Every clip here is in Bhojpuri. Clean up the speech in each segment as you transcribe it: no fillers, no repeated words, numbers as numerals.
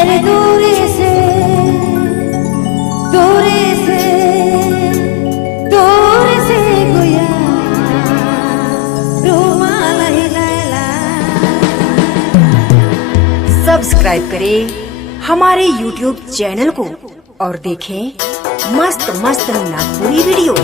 अरे दूरी से दूरी से दूरी से गुया रुमाल हिलाला। सब्सक्राइब करें हमारे YouTube चैनल को और देखें मस्त मस्त नागपुरी वीडियो।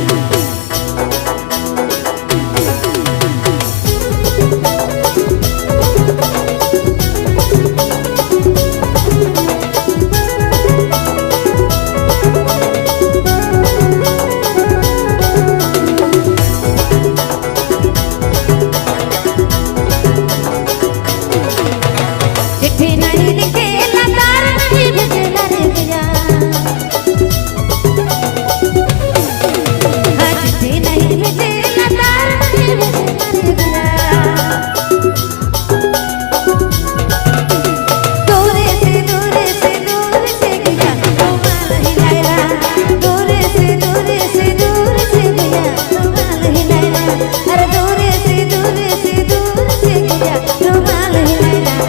चिट्ठी नहीं लिखेला तार नहीं भेजेला रे भैया। हाँ चिट्ठी नहीं भेजेला तार नहीं भेजेला रे भैया। दूरे से गया रुमाल हिलाला। दूरे से गया रुमाल हिलाला। अरे दूरे से गया रुमाल हिलाला।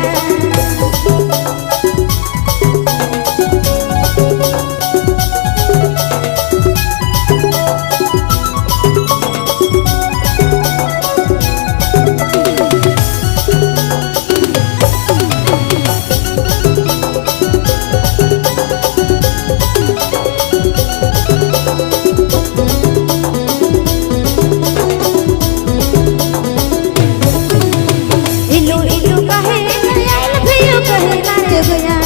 इलू इलू कहे I love you कहे रे भैया।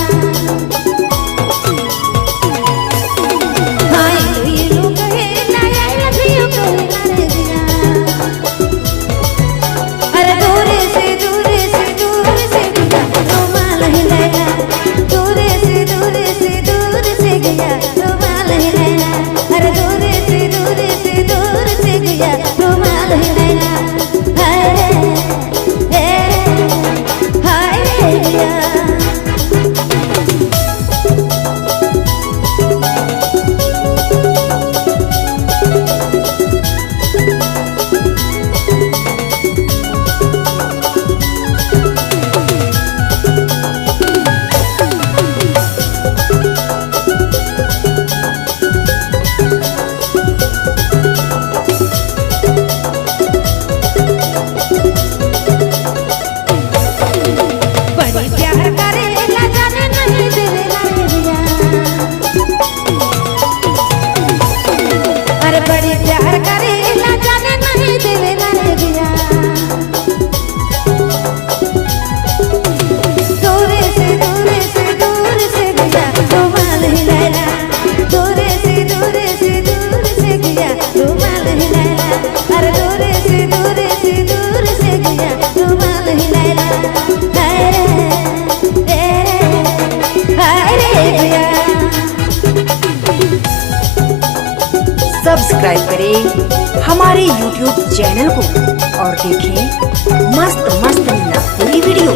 हाँ इलू इलू कहे I love you कहे रे भैया। अरे दूरे से गया रुमाल हिलाला। दूरे से गया रुमाल हिलाला। अरे दूरे से गया रुमाल हिलाला। बड़ी प्यार करेला जाने नहीं देवेला रे भैया। अरे बड़ी प्यार करेला जाने नहीं देवेला रे भैया। दूरे से गया रुमाल हिलाला। दूरे से गया रुमाल हिलाला। अरे दूरे से गया रुमाल हिलाला। सब्सक्राइब करें हमारे YouTube चैनल को और देखें मस्त मस्त नागपुरी वीडियो।